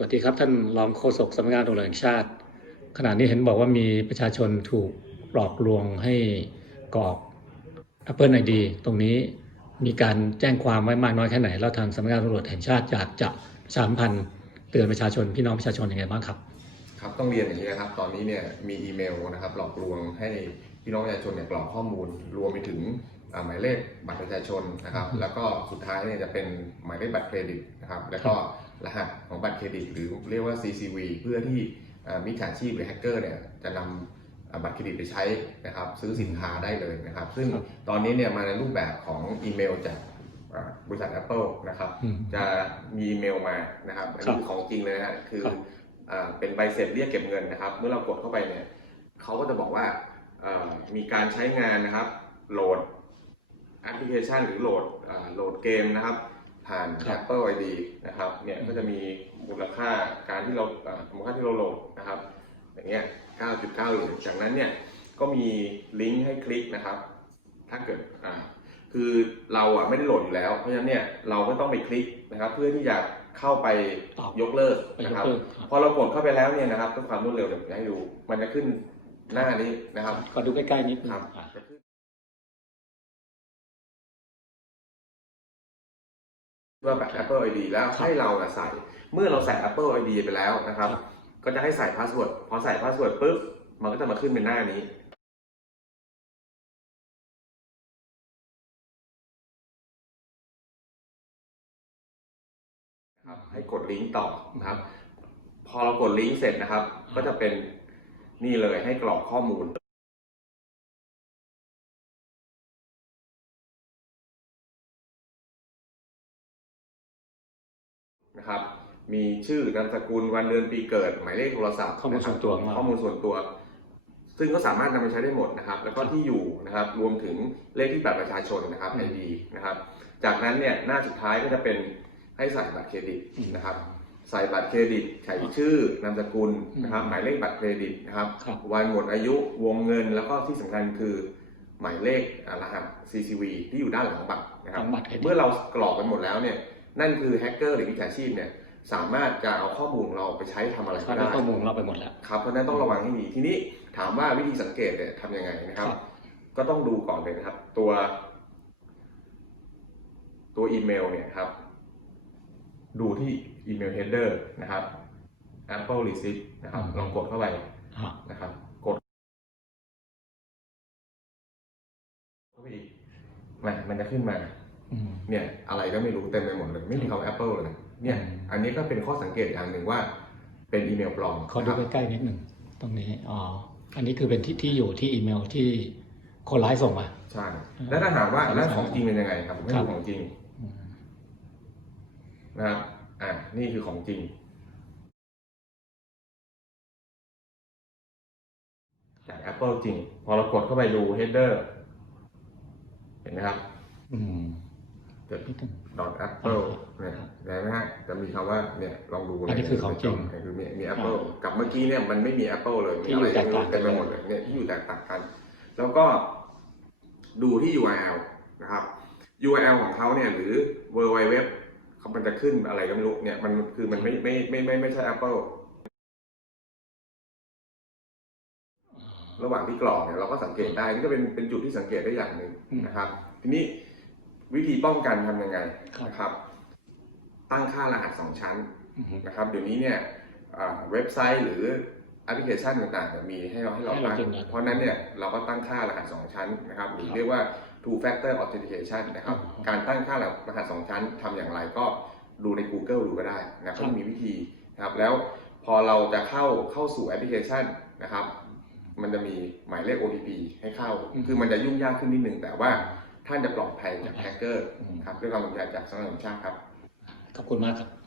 สวัสดีครับท่านรองโฆษกสำนักงานตำรวจแห่งชาติ ขณะนี้เห็นบอกว่ามีประชาชนถูกหลอกลวงให้กรอก Apple ID ตรงนี้มีการแจ้งความไว้มากน้อยแค่ไหน แล้วทางสำนักงานตำรวจแห่งชาติอยากจะประชาสัมพันธ์เตือนประชาชนพี่น้องประชาชนยังไงบ้างครับ ครับต้องเรียนอย่างนี้นะครับ ตอนนี้เนี่ยมีอีเมลนะครับหลอกลวงให้พี่น้องประชาชนเนี่ยกรอกข้อมูลรวมไปถึงหมายเลขบัตรประชาชนนะครับ แล้วก็สุดท้ายเนี่ยจะเป็นหมายเลขบัตรเครดิตนะครับ แล้วก็ รหัสของบัตรเครดิต หรือเรียกว่า CCV เพื่อที่อ่ามิจฉาชีพหรือแฮกเกอร์เนี่ยจะนำอ่าบัตรเครดิตไปใช้นะครับซื้อสินค้าได้เลยนะครับ ซึ่งครับตอนนี้เนี่ยมาในรูปแบบของอีเมลจากอ่าบริษัท Apple นะครับอืมจะมีอีเมลมานะครับอันครันี้บคือของจริงเลยนะฮะคือครับอ่าเป็นใบเสร็จเรียกเก็บเงินนะครับ เมื่อเรากดเข้าไปเนี่ยเขาก็จะบอกว่าเอ่อมีการใช้งานนะครับโหลดแอปพลิเคชันหรือโหลดอ่าโหลดเกมนะครับ ผ่าน ครับ Apple ID นะครับเนี่ยก็จะมีมูลค่าการที่เราอ่ามูลค่าที่เราโหลดนะครับอย่างเงี้ย 9.9เหรียญจากนั้นเนี่ยก็มีลิงก์ให้คลิกนะครับ ถ้าเกิดอ่าคือเราอะไม่ได้โหลดอยู่แล้ว เพราะฉะนั้นเนี่ยเราก็ต้องไปคลิกนะครับ เพื่อที่จะเข้าไปตอบ ยกเลิกไปยนะกครับ เลิกครับ พอเรากดเข้าไปแล้วเนี่ยนะครับด้วยความรวดเร็วเดี๋ยวผมจะให้ดู มันจะขึ้นหน้านี้นะครับขอดูใกล้ๆนิดนึงครับ อะ จะขึ้น ว่าแบบ Apple ID แล้วให้เราอะใส่ เมื่อเราใส่ Apple ID ไปแล้วนะครับ ก็จะให้ใส่พาสเวิร์ดพอใส่พาสเวิร์ดปุ๊บ มันก็จะมาขึ้นเป็นหน้านี้นะครับให้กดลิงก์ต่อนะครับ พอเรากดลิงก์เสร็จนะครับ ก็จะเป็นนี่เลยให้กรอกข้อมูล นะครับ มีชื่อนามสกุลวันเดือนปีเกิด หมายเลขโทรศัพท์ข้อมูลส่วนตัวของเราข้อมูลส่วนตัว ซึ่งก็สามารถนำไปใช้ได้หมดนะครับ แล้วก็ที่อยู่นะครับรวมถึงเลขที่บัตรประชาชนนะครับ ID นะครับ จากนั้นเนี่ยหน้าสุดท้ายก็จะเป็นให้ใส่บัตรเครดิตนะครับใส่บัตรเครดิตใส่ชื่อนามสกุลนะครับ หมายเลขบัตรเครดิตนะครับครับวันหมดอายุวงเงินแล้วก็ที่สำคัญคือ หมายเลขอ่ารหัส CCV ที่อยู่ด้านหลังบัตรนะครับหลังบัตรเครดิตเมื่อเรากรอกไปหมดแล้วเนี่ย นั่นคือแฮกเกอร์หรือมิจฉาชีพเนี่ยสามารถจะเอาข้อมูลของเราไปใช้ทำอะไรเขาก็ได้ได้ข้อมูลของเราไปหมดแล้วครับเพราะฉะนั้นต้องระวังให้ดีทีนี้ถามว่าวิธีสังเกตเนี่ยทำยังไงนะครับครับก็ต้องดูก่อนเลยนะครับ ตัว ตัวอีเมลเนี่ยครับดูที่อีเมล header นะครับ Apple Receipt นะครับอืมลองกดเข้าไปอะนะครับ กดเข้าไปอีกมันมันจะขึ้นมาอืม เนี่ยอะไรก็ไม่รู้เต็มไปหมดเลย ไม่มีคำ Apple เลยเนี่ยอืมอันนี้ก็เป็นข้อสังเกตอย่างหนึ่งว่าเป็นอีเมลปลอมขอดูครับใกล้ๆนิดหนึ่งตรงนี้อ๋ออันนี้คือเป็นที่ที่อยู่ที่อีเมลที่คนร้ายส่งมาใช่แล้วถ้าถามว่าครับแล้วของจริงเป็นยังไงครับผมให้ครัดูบของจริงอืมนะครับอ่านี่คือของจริงจาก Apple จริง พอเรากดเข้าไปดู header เห็นไหมครับ อืม เกิดนิดหนึ่ง dot apple เนี่ยเห็นไหมฮะจะมีคำว่าเนี่ยลองดูอันนี้คือของจริงเนี่ยคือมีมี Apple กับเมื่อกี้เนี่ยมันไม่มี Apple เลยที่มีอยู่อะไรไม่รู้แตกต่างกันเต็มไปหมดเลยเนี่ยที่อยู่แตกต่างกัน แล้วก็ดูที่ URL นะครับ URL ของเขาเนี่ยหรือ www เขามันจะขึ้นอะไรก็ไม่รู้เนี่ยมันคือมันไม่ไม่ไม่ไม่ไม่ใช่ Apple ระหว่างที่กรอกเนี่ยเราก็สังเกตได้นี่ก็เป็นเป็นจุดที่สังเกตได้อย่างหนึ่งอืมนะครับ ทีนี้ วิธีป้องกันทำยังไงครับนะครับ ตั้งค่ารหัสสองชั้นอืมนะครับเดี๋ยวนี้เนี่ยอ่าเว็บไซต์หรือแอปพลิเคชันต่างๆเนี่ยมีให้เราให้เราให้เราตั้งยืนยันเพราะฉะนั้นเนี่ยเราก็ตั้งค่ารหัสสองชั้นนะครับหรือครับเรียกว่า two factor authentication นะครับอืมการตั้งค่ารหัสสองชั้นทำอย่างไรก็ดูใน Google ดูก็ได้นะครัก็บมีวิธีนะครับแล้วพอเราจะเข้าเข้าสู่แอปพลิเคชันนะครับ มันจะมีหมายเลข OTP ให้เข้าอืมคือมันจะยุ่งยากขึ้นนิดนึงแต่ว่า ท่านจะปลอดภัยจากแฮกเกอร์อืมครับด้วยความปลอดภัยจากสำนักงานตำรวจแห่งชาติครับ ขอบคุณมากครับ